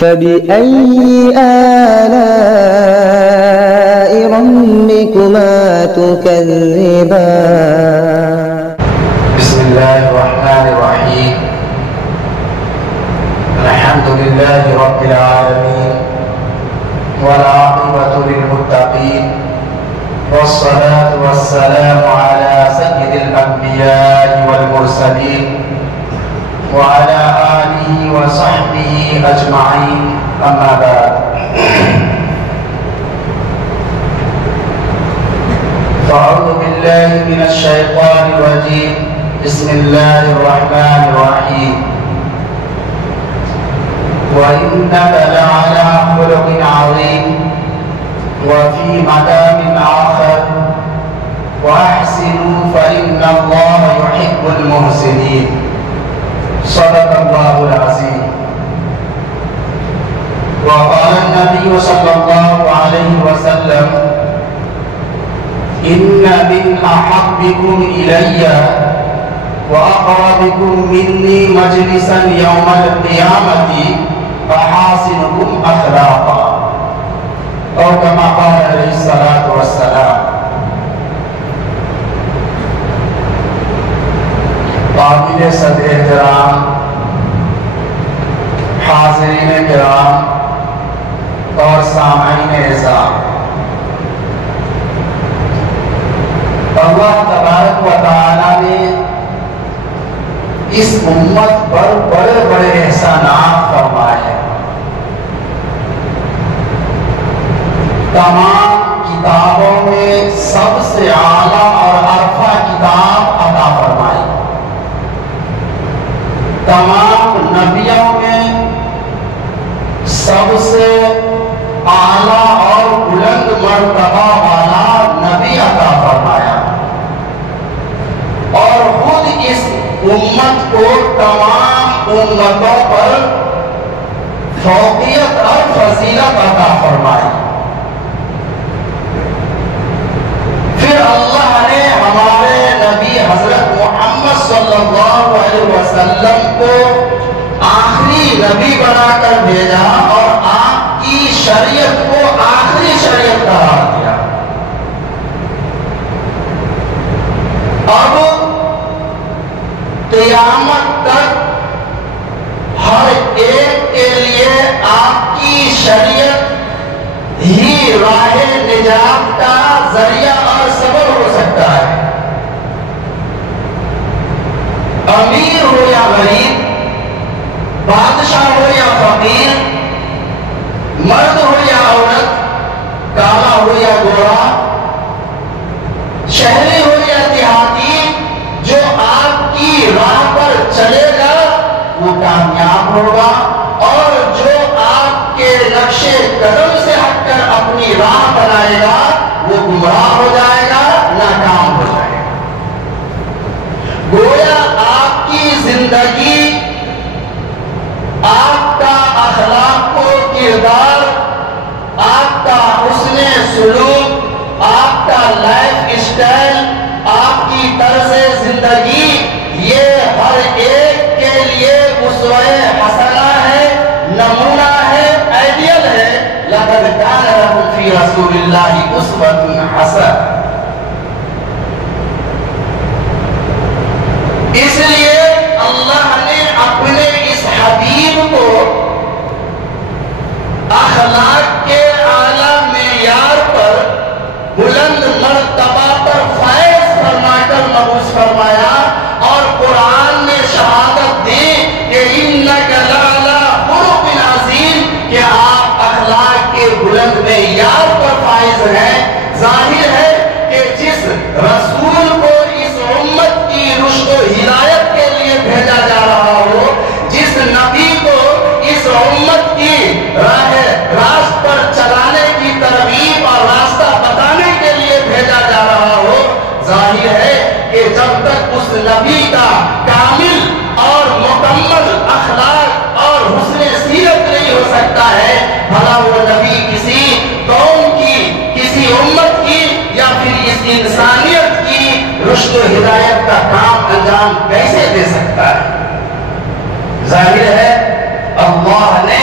فبأي آلاء ربكما تكذبان بسم الله الرحمن الرحيم الحمد لله رب العالمين والعاقبة للمتقين والصلاة والسلام على سيد الأنبياء والمرسلين وعلى آله وصحبه أجمعين أما بعد فأعوذ بالله من الشيطان الرجيم بسم الله الرحمن الرحيم وإنك لعلى خلق عظيم وفي مقام آخر وأحسنوا فإن الله يحب المحسنين صدق الله العظيم وقال النبي صلى الله عليه وسلم إن من أحبكم إلي وأقربكم مني مجلسا يوم القيامة فحاسنكم أخلاقا أو كما قال عليه الصلاة والسلام. قابل صدر احترام حاضرین کرام اور سامعین اعزام، اللہ تبارک و تعالی نے اس امت پر بڑے بڑے احسانات فرمائے ہیں. تمام کتابوں میں سب سے اعلیٰ اور عرفہ کتاب عطا فرمائی. تمام نبیوں میں سب سے اعلیٰ اور بلند مرتبہ والا نبی عطا فرمایا اور خود اس امت کو تمام امتوں پر فوقیت اور فضیلت عطا فرمائی. پھر اللہ نے ہمارے نبی حضرت محمد صلی اللہ علیہ وسلم کو آخری نبی بنا کر بھیجا اور آپ کی شریعت کو آخری شریعت قرار دیا. اب قیامت تک ہر ایک کے لیے آپ کی شریعت ہی راہ نجات کا ذریعہ اور سبب ہو سکتا ہے. امیر ہو یا غریب، بادشاہ ہو یا فقیر، مرد ہو یا عورت، کالا ہو یا گورا، شہری ہو یا دیہاتی، جو آپ کی راہ پر چلے گا وہ کامیاب ہوگا اور جو آپ کے نقش قدم سے ہٹ کر اپنی راہ بنائے گا وہ گمراہ ہو جائے گا، ناکام ہو جائے گا. گویا آپ کی زندگی، آپ کا اخلاق و کردار، آپ کا حسن سلوک، آپ کا لائف اسٹائل، آپ کی طرز زندگی، یہ ہر ایک کے لیے اسوہ حسنہ ہے، نمونہ ہے، آئیڈیل ہے. لَقَدْ كَانَ لَكُمْ فِي رَسُولِ اللَّهِ أُسْوَةٌ حَسَنَةٌ. اس لیے اللہ نے اپنے اس حبیب کو اخلاق کے اعلیٰ معیار پر بلند مرتبہ پر فائز فرما کر مبعوث فرمایا اور قرآن نے شہادت دی کہ اِنَّكَ لَعَلَىٰ خُلُقٍ عَظِيمٍ، کہ آپ اخلاق کے بلند معیار پر فائز ہیں. ظاہر ہے کہ جس رسول کو اس امت کی رشد و ہدایت کے لیے بھیجا جا رہا ہو، جس نبی کو اس امت کی راست پر چلانے کی ترغیب اور راستہ بتانے کے لیے بھیجا جا رہا ہو، ظاہر ہے کہ جب تک اس نبی کا کامل اور مکمل اخلاق اور حسن سیرت نہیں ہو سکتا ہے، بھلا وہ نبی کسی قوم کی، کسی امت کی یا پھر اس انسانیت کی رشد و ہدایت کا کام انجام کیسے دے سکتا ہے؟ ظاہر ہے اللہ نے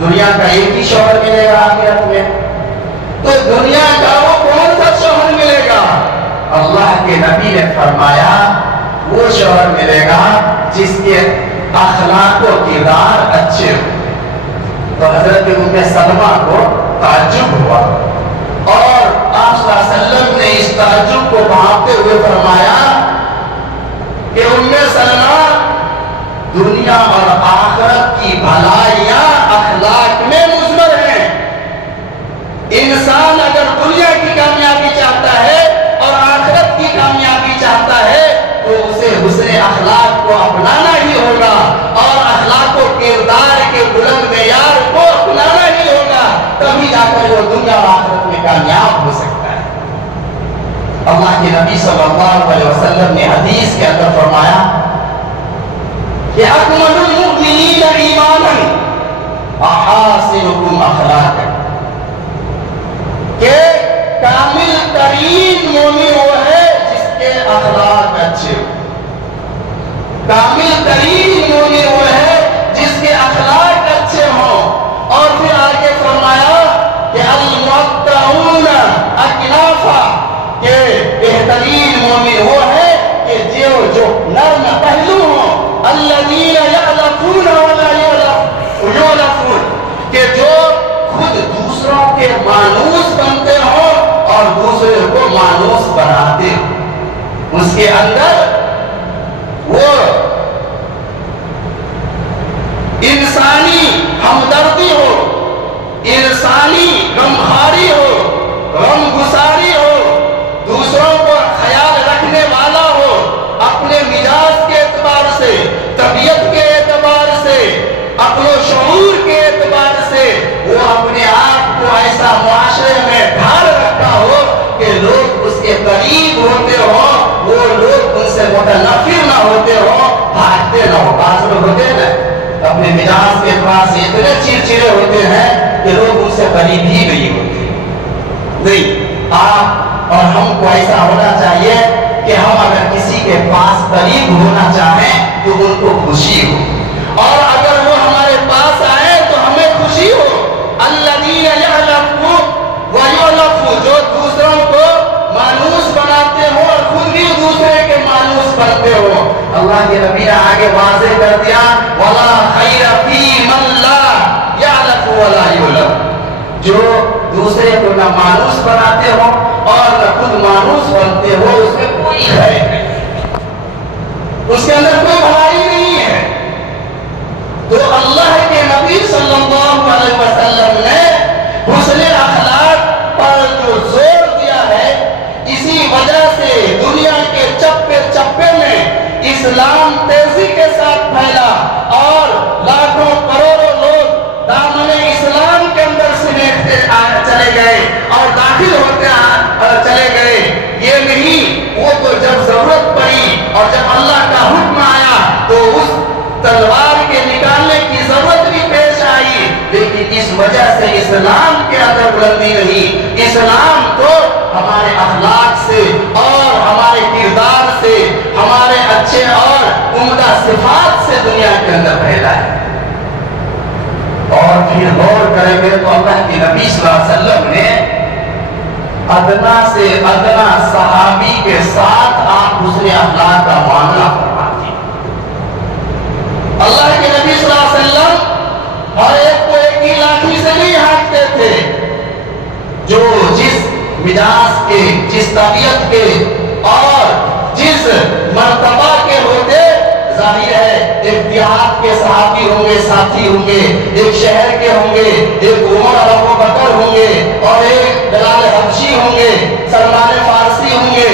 دنیا کا ایک ہی شوہر ملے گا آخرت میں، تو دنیا کا وہ کون سا شوہر ملے گا؟ اللہ کے نبی نے فرمایا وہ شوہر ملے گا جس کے اخلاق و کردار اچھے ہو۔ تو حضرت ام سلمہ کو تعجب ہوا اور آپ صلی اللہ علیہ وسلم نے اس تعجب کو بھانپتے ہوئے فرمایا کہ ام سلمہ، دنیا اور آخرت کی بھلائیاں اخلاق میں مضمر ہیں۔ انسان اگر دنیا کی کامیابی چاہتا ہے اور آخرت کی کامیابی چاہتا ہے تو اسے حسن اخلاق کو اپنانا ہی ہوگا اور اخلاق و کردار کے بلند معیار کو اپنانا ہی ہوگا، تبھی جا کر وہ دنیا اور آخرت میں کامیاب ہو سکتا ہے۔ اللہ کے نبی صلی اللہ علیہ وسلم نے حدیث کے اندر فرمایا کہ اکمل المؤمنین ایمانا احاسنکم اخلاقا، کہ کامل ترین مومن وہ ہے جس کے اخلاق اچھے ہو۔ کامل ترین مومن وہ ہے جس کے اخلاق اچھے ہوں۔ اور پھر آگے فرمایا کہ المتقون اکنافا، کہ بہترین مومن وہ ہے کہ جو نرم پہلو ہوں، الذین یألفون ولا یؤلفون، کہ جو خود دوسروں کے مانوس بنتے ہوں اور دوسرے کو مانوس بناتے ہوں۔ اس کے اندر وہ انسانی ہمدردی ہو، انسانی غمخواری ہو، غم گساری ہو، دوسروں کو خیال رکھنے والا ہو، اپنے مزاج کے اعتبار سے، طبیعت کے اعتبار سے، اپنے شعور کے اعتبار سے وہ اپنے آپ کو ایسا معاشرے میں ڈھال رکھا ہو کہ لوگ اس کے قریب ہوتے ہوں، وہ لوگ ان سے متنفر نہ ہوتے ہوں، بھاگتے نہ ہو۔ بعض لوگ ہوتے ہیں اپنے مزاج کے اعتبار سے اتنے چڑچڑے ہوتے ہیں کہ لوگ ان سے قریب ہی نہیں ہوتے۔ نہیں، آپ اور ہم کو ایسا ہونا چاہیے کہ ہم اگر کسی کے پاس قریب ہونا چاہیں تو ان کو خوشی ہو، اور اگر وہ ہمارے پاس آئے تو ہمیں خوشی ہو۔ الذین یألفون ویؤلفون، جو دوسروں کو مانوس بناتے ہو اور خود بھی دوسرے کے مانوس بنتے ہو۔ اللہ کے نبی نے آگے واضح کر دیا ولا خیر فی من لا یألف ولا یؤلف، جو دوسرے کو نہ مانوس بناتے ہو اور نہ خود مانوس بنتے ہو، اس میں کوئی خیر نہیں، اس کے اندر کوئی بھلائی نہیں ہے۔ تو اللہ کے نبی صلی اللہ علیہ وسلم نے حسن اخلاق پر جو زور دیا ہے، اسی وجہ سے دنیا کے چپے چپے میں اسلام تیزی کے ساتھ پھیلا اور لاکھوں کروڑوں لوگ دامن اسلام کے اندر سمیٹتے چلے گئے اور داخل ہوتے چلے گئے۔ یہ نہیں، وہ تو جب ضرورت پڑی اور جب اللہ کا حکم آیا تو اس تلوار کے نکالنے کی ضرورت بھی پیش آئی، لیکن اس وجہ سے اسلام کے اندر بلندی نہیں۔ اسلام تو ہمارے اخلاق سے اور ہمارے کردار سے، ہمارے اچھے اور عمدہ صفات سے دنیا کے اندر پھیلا ہے۔ اور پھر غور کریں گے تو اللہ کے نبی صلی اللہ علیہ وسلم نے ادنا سے ادنا صحابی کے ساتھ آپ حسن اخلاق کا معاملہ فرماتے ہیں۔ اللہ کے نبی صلی اللہ علیہ وسلم ہر ایک کو ایک ہی لاٹھی سے نہیں ہانکتے تھے، جو جس مزاج کے، جس طبیعت کے اور جس مرتبہ کے ہوتے، ظاہر ہے ایک دیہات کے صحابی ہوں گے، ساتھی ہوں گے، ایک شہر کے ہوں گے، ایک عمر اور ابو بکر ہوں گے، اور ایک بلال حبشی ہوں گے، سلمان فارسی ہوں گے،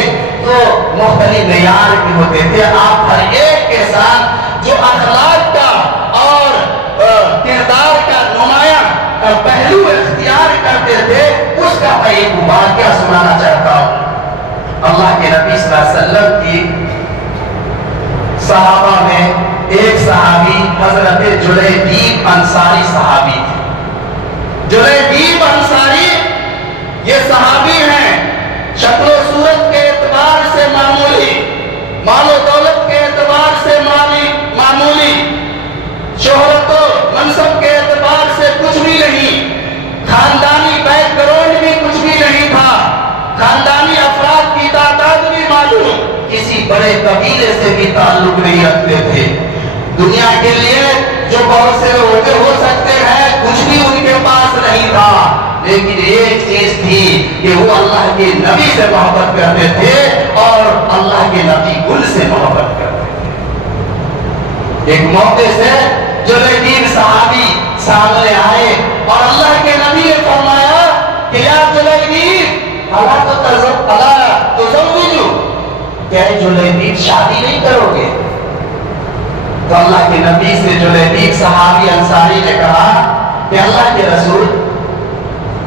تو مختلف معیار کے ہوتے تھے۔ آپ ہر ایک کے ساتھ جو اخلاق کا اور کردار کا نمایاں پہلو اختیار کرتے تھے، اس کا میں ایک واقعہ سنانا چاہتا ہوں۔ اللہ کے نبی صلی اللہ علیہ وسلم کی صحابہ میں ایک صحابی حضرت جلیبیب انصاری صحابی تھے۔ جلیبیب انصاری یہ صحابی ہیں، شکل و صورت کے اعتبار سے معمولی، مال و دولت کے اعتبار سے معمولی، شہرت و منصب کے اعتبار سے کچھ تھی کہ وہ اللہ کے نبی سے محبت کرتے تھے اور اللہ کے نبی ان سے محبت کرتے تھے۔ ایک موقع سے جلیبیب صحابی سامنے آئے اور اللہ کے نبی نے فرمایا کہ یا جلیبیب اللہ تزوجو، کیا جلیبیب شادی نہیں کرو گے؟ تو اللہ کے نبی سے جلیبیب صحابی انصاری نے کہا کہ اللہ کے رسول،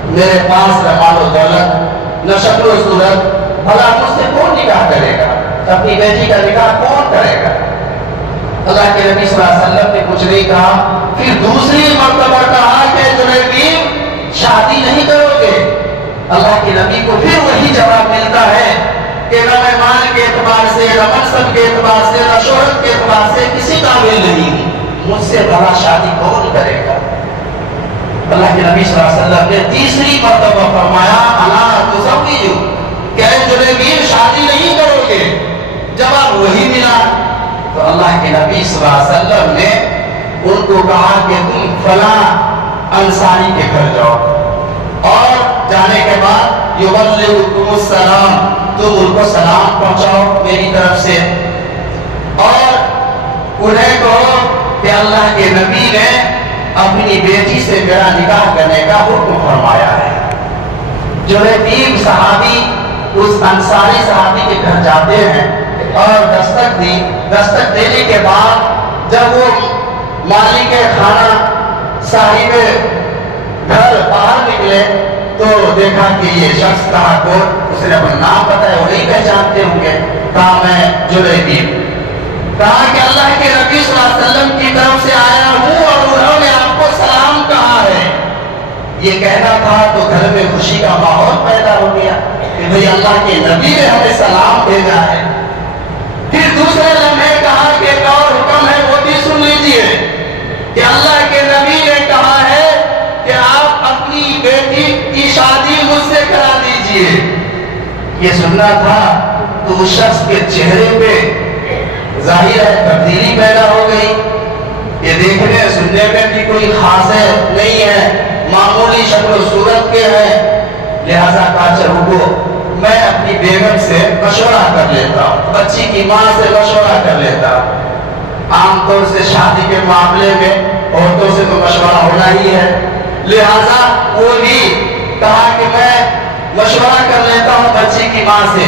میرے پاس نہ مال و دولت نہ شکل و صورت، بھلا مجھ سے کون نکاح کرے گا؟ اپنی بیٹی کا نکاح کون کرے گا؟ اللہ کے نبی صلی اللہ علیہ وسلم نے کچھ نہیں کہا۔ پھر دوسری مرتبہ کہا کہ جلیبیب شادی نہیں کرو گے؟ اللہ کے نبی کو پھر وہی جواب ملتا ہے کہ نہ میں مال کے اعتبار سے، نہ منصب کے اعتبار سے، نہ شہرت کے اعتبار سے کسی قابل نہیں، مجھ سے بڑا شادی کون کرے گا؟ اللہ کے نبی صلی اللہ علیہ وسلم نے تیسری مرتبہ فرمایا انا تزوجو، کہ جلیبیب شادی نہیں کرو گے؟ جواب وہی ملا۔ تو اللہ کے نبی صلی اللہ علیہ وسلم نے ان کو کہا کہ تم فلاں انصاری کے گھر جاؤ اور جانے کے بعد یبلغکم السلام، تم ان کو سلام پہنچاؤ میری طرف سے، اور انہیں کہو کہ اللہ کے نبی نے اپنی بیٹی سے میرا نکاح کرنے کا حکم فرمایا ہے۔ جلیبیب صحابی اس انصاری صحابی کے گھر جاتے ہیں اور دستک دی۔ دستک دینے کے بعد جب وہ مالک خانہ صاحب گھر باہر نکلے تو دیکھا کہ یہ شخص کہا کون، اس نے اپنا نام بتایا، وہ نہیں پہچانتے ہوں گے، کہا میں جلیبیب۔ کہا کہ اللہ کے نبی صلی اللہ علیہ وسلم کی طرف سے آیا ہوں اور انہوں نے آپ کو سلام کہا ہے۔ یہ کہنا تھا تو گھر میں خوشی کا ماحول پیدا ہو گیا کہ بھئی اللہ کے نبی نے ہمیں سلام بھیجا ہے۔ پھر دوسرے لمحے کہا کہ ایک اور حکم ہے وہ بھی سن لیجئے کہ اللہ کے نبی نے کہا ہے کہ آپ اپنی بیٹی کی شادی مجھ سے کرا دیجئے۔ یہ سننا تھا تو اس شخص کے چہرے پہ ظاہر ہے تبدیلی پیدا ہو گئی۔ یہ دیکھنے سننے میں بھی کوئی خاص نہیں ہے، معمولی شکل و صورت کے ہیں، لہذا کہا چلو میں اپنی بیگم سے مشورہ کر لیتا ہوں، بچی کی ماں سے مشورہ کر لیتا ہوں۔ عام طور سے شادی کے معاملے میں عورتوں سے تو مشورہ ہونا ہی ہے، لہذا وہ بھی کہا کہ میں مشورہ کر لیتا ہوں بچی کی ماں سے۔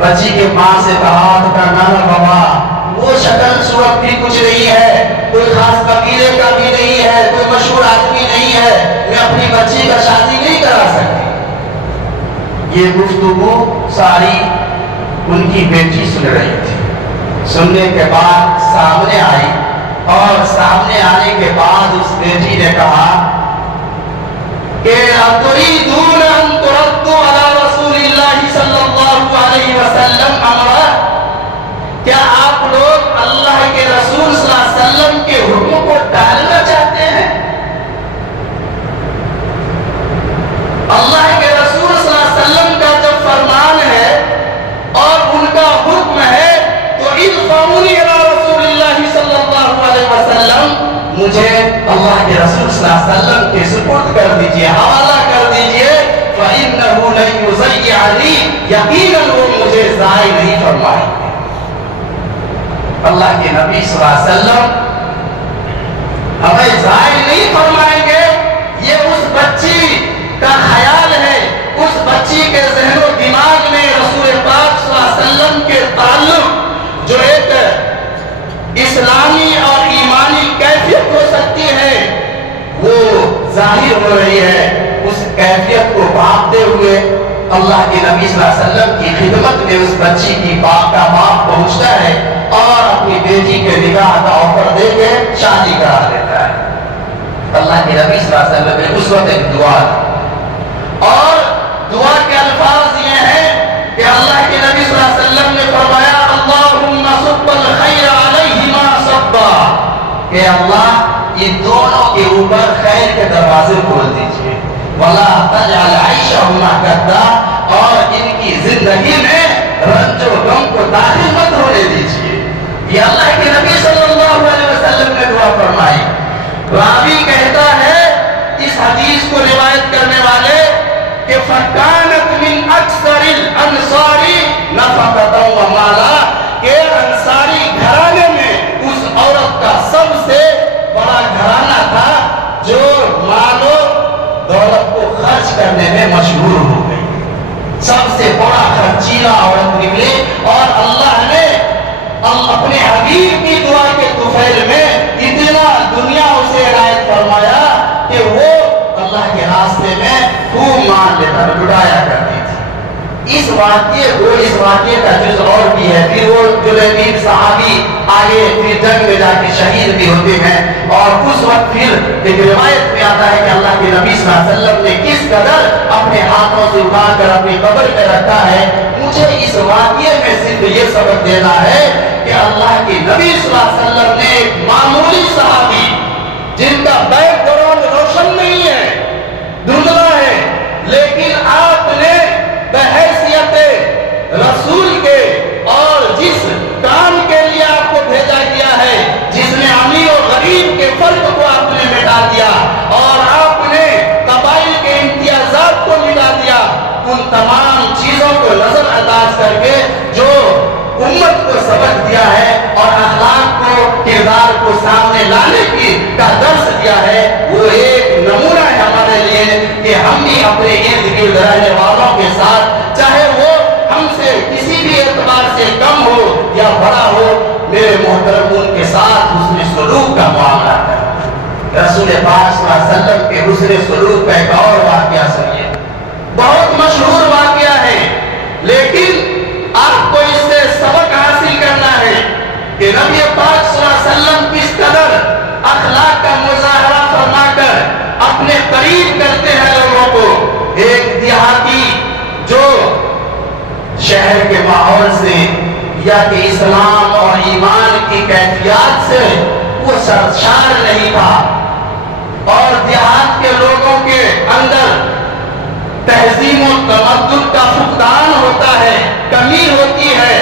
بچی کے ماں سے کہا تو کہا نانا بابا وہ شکل صورت بھی کچھ نہیں ہے، کوئی خاص قبیلے کا بھی نہیں ہے، کوئی مشہور آدمی نہیں ہے، میں اپنی بچی کا شادی نہیں کرا سکتی۔ یہ گفتگو ساری ان کی بیٹی سن رہی تھی۔ سننے کے بعد سامنے آئی اور سامنے آنے کے بعد اس بیٹی نے کہا کہ اتریدون ان تردوا علی رسول اللہ صلی اللہ علیہ وسلم امرا، کیا آپ لوگ اللہ کے رسول صلی اللہ علیہ وسلم کے حکم کو ٹالنا چاہتے ہیں؟ اللہ کے رسول صلی اللہ علیہ وسلم کا جب فرمان ہے اور ان کا حکم ہے تو ادفعونی الی رسول اللہ صلی اللہ علیہ وسلم، مجھے اللہ کے رسول صلی اللہ علیہ وسلم کے سپرد کر دیجئے، حوالہ کر دیجئے، فإنہ لن یضیعنی، یقیناً وہ مجھے ضائع نہیں فرمائیں گے۔ اللہ کے نبی صلی اللہ علیہ وسلم ہمیں ضائع نہیں فرمائیں گے، یہ اس بچی کا خیال ہے، اس بچی کے ذہن و دماغ میں رسول پاک صلی اللہ علیہ وسلم کے تعلق جو ایک اسلامی اور ایمانی کیفیت ہو سکتی ہے وہ ظاہر ہو رہی ہے۔ اس کیفیت کو بھانپتے ہوئے اللہ کے نبی صلی اللہ علیہ وسلم کی خدمت میں اس بچی کی باپ کا باپ پہنچتا ہے اور اپنی بیٹی کے نکاح کا آفر دے کے شادی کرا دیتا ہے۔ اللہ کے نبی صلی اللہ علیہ وسلم نے اس وقت ایک دعا اور دعا کے الفاظ یہ ہیں کہ اللہ کے نبی صلی اللہ علیہ وسلم نے فرمایا اللہم صب الخیر علیہما صبا، کہ اللہ یہ دونوں کے اوپر خیر کے دروازے کھول دیجئے، ولا تجعل عیشہما کدا، اور ان کی زندگی میں رنج و غم کو داخل مت ہونے دیجئے۔ یہ اللہ کے نبی صلی اللہ علیہ وسلم نے دعا فرمائی۔ راوی کہتا ہے اس حدیث کو روایت کرنے والے کہ فَكَانَتْ مِنْ أَكْثَرِ الْأَنصَارِ نَفَقَةً وَمَالًا کہ انصاری گھرانے میں اس عورت کا سب سے بڑا گھرانہ تھا جو مال و دولت کو خرچ کرنے میں مشہور ہو گئی. سب سے بڑا خرچیلا عورت نکلی اور اللہ نے اپنے حبیب کی دعا کے طفیل میں اتنا دنیا اسے عنایت فرمایا کہ وہ اللہ کے راستے میں خوب مال لے کر لٹایا کرتی تھی. اس واقعے کا جز اور بھی ہے. پھر وہ جلیبیب صحابی آگے پھر جنگ میں جا کے شہید بھی ہوتے ہیں اور اس وقت پھر ایک روایت میں آتا ہے کہ اللہ کے نبی صلی اللہ علیہ وسلم نے کس قدر اپنے ہاتھوں سے اٹھا کر اپنی قبر پہ رکھا ہے. مجھے اس واقعے میں صرف یہ سبق دینا ہے کہ اللہ کے نبی صلی اللہ علیہ وسلم نے ایک معمولی صحابی جن کا بیک گراؤنڈ روشن نہیں ہے، دھندلا ہے، لیکن آپ نے بحیثیت رسول کے اور جس کام کے لیے آپ کو بھیجا گیا ہے، جس نے امیر اور غریب کے فرق کو آپ نے مٹا دیا اور آپ نے قبائل کے امتیازات کو مٹا دیا، ان تمام چیزوں کو نظر انداز کر کے جو امت کو سبق دیا ہے اور اخلاق کو، کردار کو سامنے لانے کا درس دیا ہے، وہ ایک نمونہ ہے ہمارے لیے کہ ہم بھی اپنے ارد گرد رہنے والوں کے ساتھ، چاہے وہ ہم سے کسی بھی اعتبار سے کم ہو یا بڑا ہو، میرے محترم ان کے ساتھ حسن سلوک کا معاملہ کریں. رسول پاک صلی اللہ علیہ وسلم کے حسن سلوک کا ایک اور واقعہ سنیے. بہت مشہور واقعہ ہے لیکن آپ کو اس سے سبق حاصل کرنا ہے کہ نبی پاک صلی اللہ علیہ وسلم کس قدر اخلاق کا مظاہرہ فرما کر اپنے قریب کرتے ہیں لوگوں کو. ایک دیہاتی جو شہر کے ماحول سے یا کہ اسلام اور ایمان کی کیفیات سے وہ سرشار نہیں تھا اور دیہات کے لوگوں کے اندر تہذیب و تمدن کا فقدان ہوتا ہے، کمی ہوتی ہے.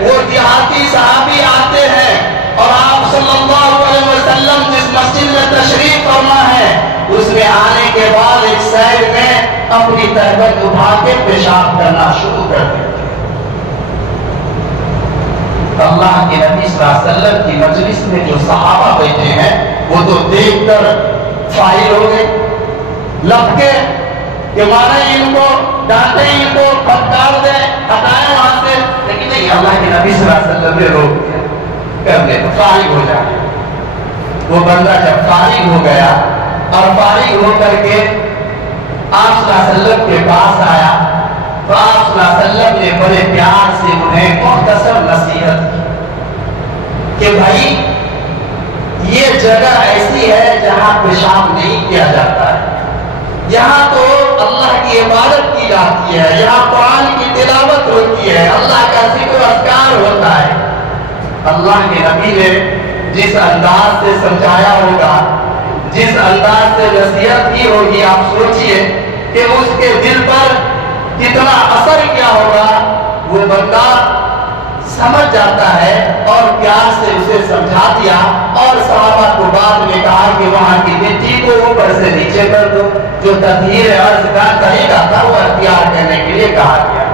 وہ دیہاتی صحابی آتے ہیں اور آپ صلی اللہ علیہ وسلم جس مسجد میں تشریف فرما ہے اس میں آنے کے بعد ایک سائڈ میں اپنی تہبند اٹھا کے پیشاب کرنا شروع کر دیتے. اللہ کے نبی صلی اللہ علیہ وسلم کی مجلس میں جو صحابہ بیٹھے ہیں وہ تو دیکھ کر فائل ہو گئے، لپکے کہ مانے ان کو ڈانٹے، ان کو پھٹکار دیں، ہٹائیں وہاں سے، لیکن نہیں، اللہ کے نبی صلی اللہ علیہ وسلم نے روک دیا، کر لے تو فارغ ہو جائے. وہ بندہ جب فارغ ہو گیا اور فارغ ہو کر کے آپ صلی اللہ علیہ وسلم کے پاس آیا تو آپ صلی اللہ علیہ وسلم نے بڑے پیار سے انہیں مختصر نصیحت کی کہ بھائی یہ جگہ ایسی ہے جہاں پیشاب نہیں کیا جاتا ہے، یہاں تو اللہ کی عبادت کی جاتی ہے، یہاں قرآن کی تلاوت ہوتی ہے، اللہ کا ذکر و اذکار ہوتا ہے. اللہ کے نبی نے جس انداز سے سمجھایا ہوگا، جس انداز سے نصیحت کی ہوگی، آپ سوچئے کہ اس کے دل پر کتنا اثر کیا ہوگا. وہ بندہ سمجھ جاتا ہے اور پیار سے اسے سمجھا دیا اور صحابہ کو بعد میں کہا کہ وہاں کی مٹی کو اوپر سے نیچے کر دو. جو تطہیر عرض کا طریقہ تھا وہ اختیار کرنے کے لیے کہا گیا.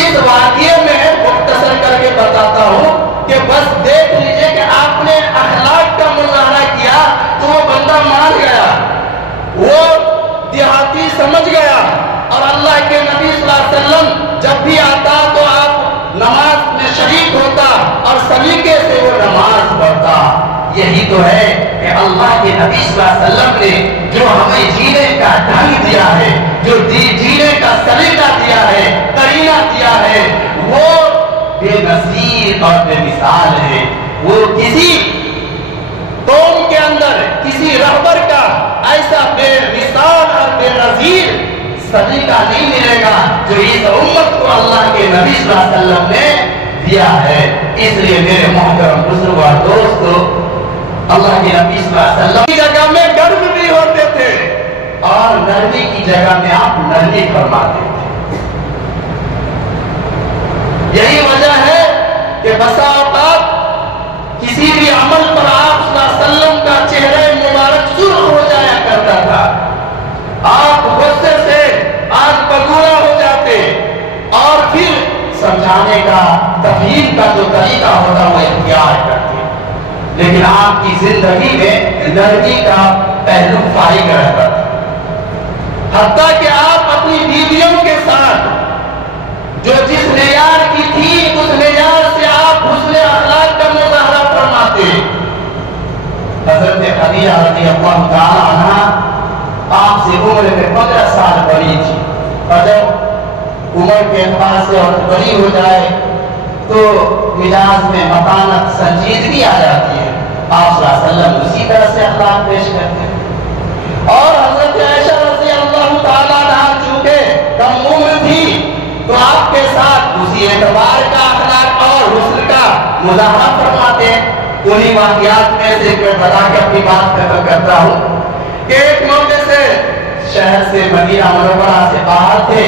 اس واقعے میں مختصر کر کے بتاتا ہوں کہ بس دیکھ لیجئے کہ آپ نے اخلاق کا مظاہرہ کیا تو وہ بندہ مان گیا، وہ دیہاتی سمجھ گیا اور اللہ کے نبی صلی اللہ علیہ وسلم جب بھی آتا تو آپ نماز میں شریک ہوتا اور سلیقے سے وہ نماز پڑھتا. یہی تو ہے کہ اللہ کے نبی صلی اللہ علیہ وسلم نے جو ہمیں جینے کا ڈھنگ دیا ہے، جو جینے کا سلیقہ دیا ہے، طریقہ دیا ہے، وہ بے نظیر اور بے مثال ہے. وہ کسی قوم کے اندر کسی رہبر کا ایسا بے مثال اور بے نظیر سلیقہ نہیں ملے گا جو اس امت کو اللہ کے نبی صلی اللہ علیہ وسلم نے دیا ہے. اس لیے میرے محترم بزرگوں اور دوستو، اللہ کے نبی صلی اللہ علیہ وسلم کی جگہ میں گرم بھی ہوتے تھے اور نرمی کی جگہ میں آپ نرمی فرماتے تھے. یہی وجہ ہے کہ بسا اوقات کسی بھی عمل پر آپ صلی اللہ علیہ وسلم کا چہرہ مبارک سرخ ہو جایا کرتا تھا. آپ غصے سے آگ بگول سمجھانے کا تفہیم کا جو طریقہ ہوتا وہ اختیار کرتے، لیکن آپ کی زندگی میں نرمی کا پہلو فائق رہتا تھا، حتیٰ کہ آپ اپنی بیویوں کے ساتھ جو جس معیار کی تھی اس معیار سے آپ حسن اخلاق کا مظاہرہ فرماتے۔ حضرت خدیجہ رضی اللہ تعالی عنہا آپ سے عمر میں 15 سال بڑی تھی، اور جب عمر کے اعتبار سے عورت بڑی ہو جائے تو مزاج میں متانت سنجیدگی آ جاتی ہے، آپ صلی اللہ علیہ وسلم اسی طرح سے اخلاق پیش کرتے ہیں۔ اور حضرت عائشہ رضی اللہ تعالیٰ عنہا چونکہ کم عمر تھی تو آپ کے ساتھ اسی اعتبار کا اخلاق اور حسن کا مظاہرہ فرماتے ہیں۔ انہی واقعات میں سے ایک بتا کے اپنی بات ختم کرتا ہوں کہ ایک موقع سے شہر سے مدینہ منورہ سے باہر تھے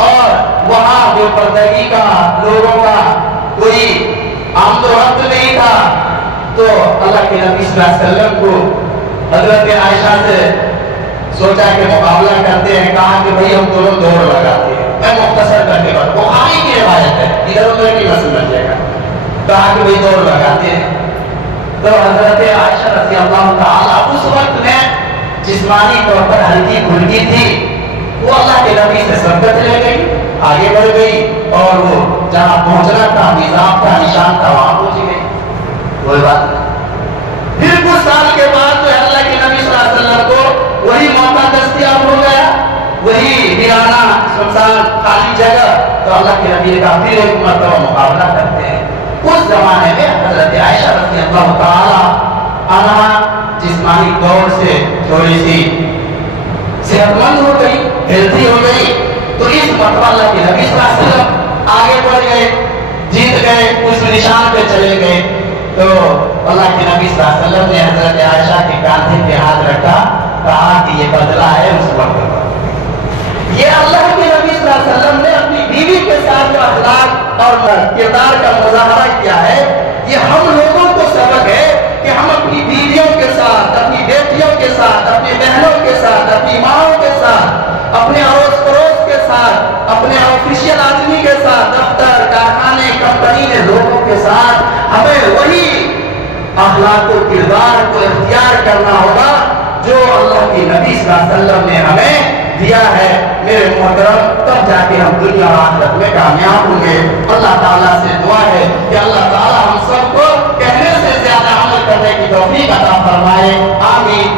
اور وہاں جو پردگی کا لوگوں کا کوئی آمد و رفت نہیں تھا، تو اللہ کے نبی صلی اللہ علیہ وسلم کو حضرت عائشہ سے سوچا کہ مقابلہ کرتے ہیں، کہا کہ بھئی ہم دونوں دوڑ لگاتے ہیں۔ میں مختصر کر کے بات، بخاری کی روایت ہے، ادھر ادھر کی نہ سمجھ جائے گا، کہا کہ بھئی دوڑ لگاتے ہیں۔ تو حضرت عائشہ رضی اللہ تعالیٰ اس وقت میں جسمانی طور پر ہلکی پھلکی تھی، وہ اللہ کے نبی سے سبقت لے گئی، آگے بڑھ گئی اور وہ جہاں پہنچنا تھا، نظام تھا، نشان تھا، وہاں پہنچ گئی۔ کوئی بات نہیں۔ پھر کچھ سال کے بعد جو اللہ کے نبی صلی اللہ علیہ وسلم کو وہی موقع دستیاب ہو گیا، وہی ویرانہ سنسان خالی جگہ، تو اللہ کے نبی نے کہا پھر ایک مرتبہ مقابلہ کرتے ہیں۔ اس زمانے میں حضرت عائشہ رضی اللہ تعالی عنہا جسمانی طور سے تھوڑی سی صحت مند ہو گئی، ہیلتھی ہو گئی، تو اس مرتبہ اللہ کے نبی صلی اللہ علیہ وسلم آگے بڑھ گئے، جیت گئے، اس نشان پہ چلے گئے۔ تو اللہ کے نبی صلی اللہ علیہ وسلم نے حضرت عائشہ کے کاندھے پہ ہاتھ رکھا، کہا کہ یہ بدلہ ہے اس وقت کا۔ یہ اللہ کے نبی صلی اللہ علیہ وسلم نے اپنی بیوی کے ساتھ جو اخلاق اور کردار کا مظاہرہ کیا ہے، یہ ہم لوگوں کو سبق ہے کہ ہم اپنی بیویوں کے ساتھ، اپنی بیٹیوں کے ساتھ، اپنی بہنوں کے ساتھ، اپنی ماؤں کے ساتھ، اپنے اڑوس پڑوس کے ساتھ، اپنے آفیشیل آدمی کے ساتھ، دفتر، کارخانے، کمپنی کے لوگوں کے ساتھ ہمیں وہی اخلاق و کردار کو اختیار کرنا ہوگا جو اللہ کے نبی صلی اللہ علیہ وسلم نے ہمیں دیا ہے۔ میرے محترم، تب جا کے ہم دنیا اور آخرت میں کامیاب ہوں گے۔ اللہ تعالیٰ سے دعا ہے کہ اللہ تعالیٰ ہم سب کو کہنے سے زیادہ عمل کرنے کی توفیق عطا فرمائے۔ آمین۔